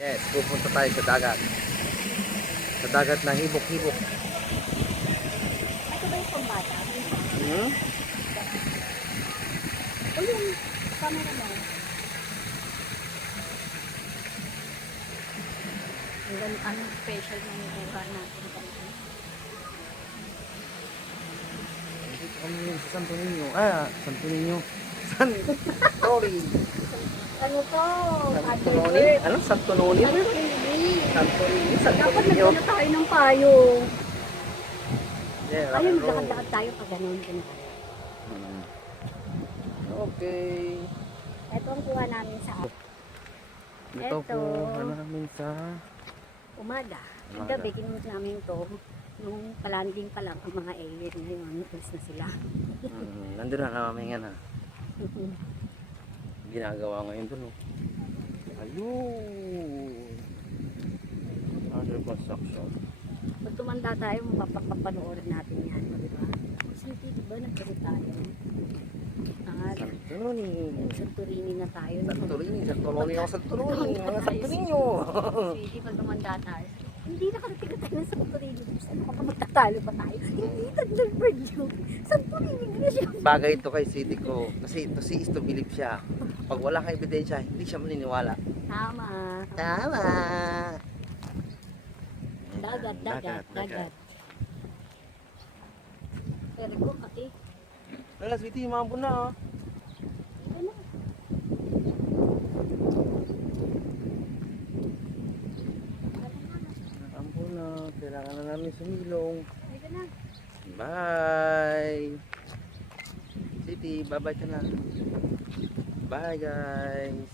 Yes, pupunta tayo sa dagat. Sa dagat na hibok-hibok. Ito ba yung pambata? Hmm? O yung camera mo? Anong special na nakuha natin? Ano yun? Sa Santo Niño. Santo Niño. Sorry. Ano to? Santo Noni? Ano? Santo Noni? Ano really? Santo Noni? Santo Dapat Niño. nagdala tayo ng payo. Yeah, Ayun, rock and roll. lakad-lakad tayo pag ganun. Hmm. Okay. Ito ang kuha namin sa Ito Eto. po namin sa umaga. Ang Umaga. gabi, kinumot namin to. Nung palanding pa lang ang mga alien ngayon, alis na sila. nandun na namin nga na. Ginagawa ngayon dun. Oh. Ayun. Under construction. Pag tumanda tayo, mapapanoorin natin yan. Diba? Sige, diba nagkaroon tayo? Santo Noni. Santorini na tayo. Santorini. Santo Noni ako Santorini. Mga Santo Niño. Sige, pag tumanda tayo. Hindi nakarating na tayo ng Santorini. Ano ka pa magtatalo pa tayo? Hindi, Thunderbird yun. Santorini na siya. Bagay ito kay City ko. Kasi ito si Isto believe siya. Pag wala kang ebidensya, hindi siya maniniwala. Tama. Tama. Dagat. Pero ko, ate. Wala, Sweetie, mambo na. Ano? Mambo na. Kailangan na namin sumilong. Halika na. Bye. Sweetie, bye-bye ka na. Bye, guys.